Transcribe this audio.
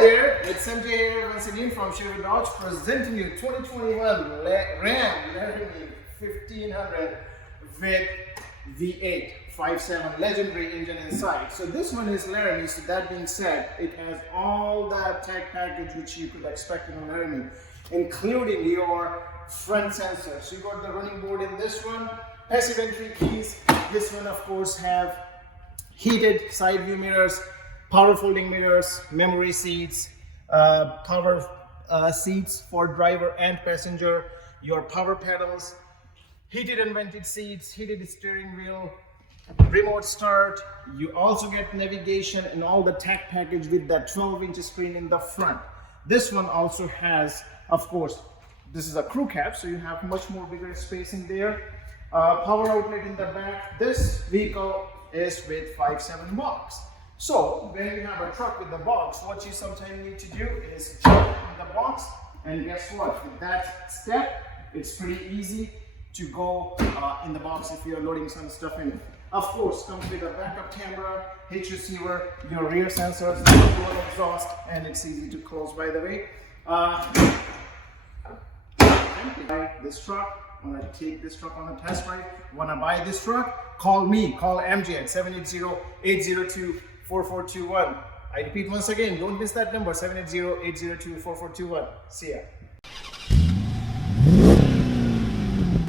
there, it's MJ here once again from Sherwood Dodge, presenting you 2021 Laramie 1500 with V8 5.7 legendary engine inside. So this one is Laramie. So that being said, it has all that tech package which you could expect in a Laramie, including your front sensor. So you got the running board in this one, passive entry keys. This one of course have heated side view mirrors, power folding mirrors, memory seats, power seats for driver and passenger, your power pedals, heated and vented seats, heated steering wheel, remote start. You also get navigation and all the tech package with that 12-inch screen in the front. This one also has, of course, this is a crew cab, so you have much more bigger space in there. Power outlet in the back. This vehicle is with 5.7 box. So when you have a truck with the box, what you sometimes need to do is jump in the box, and guess what? With that step, it's pretty easy to go in the box if you're loading some stuff in it. Of course, comes with a backup camera, hitch receiver, your rear sensors, dual exhaust, and it's easy to close, by the way. This truck, want to take this truck on a test ride, want to buy this truck, call me, call MJ at 780-802-4421. I repeat once again, don't miss that number, 780-802-4421. See ya.